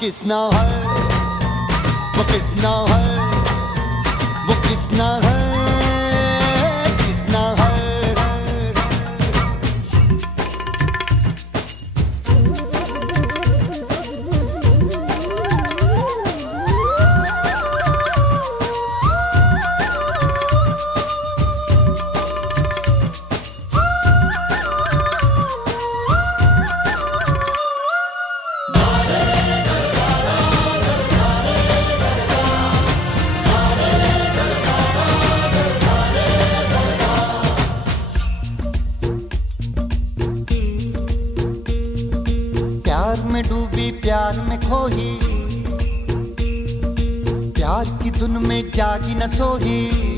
किसना है, वो किसना है, वो किसना है, किसना है। प्यार में डूबी प्यार में खोही, प्यार की धुन में जागी न सोही।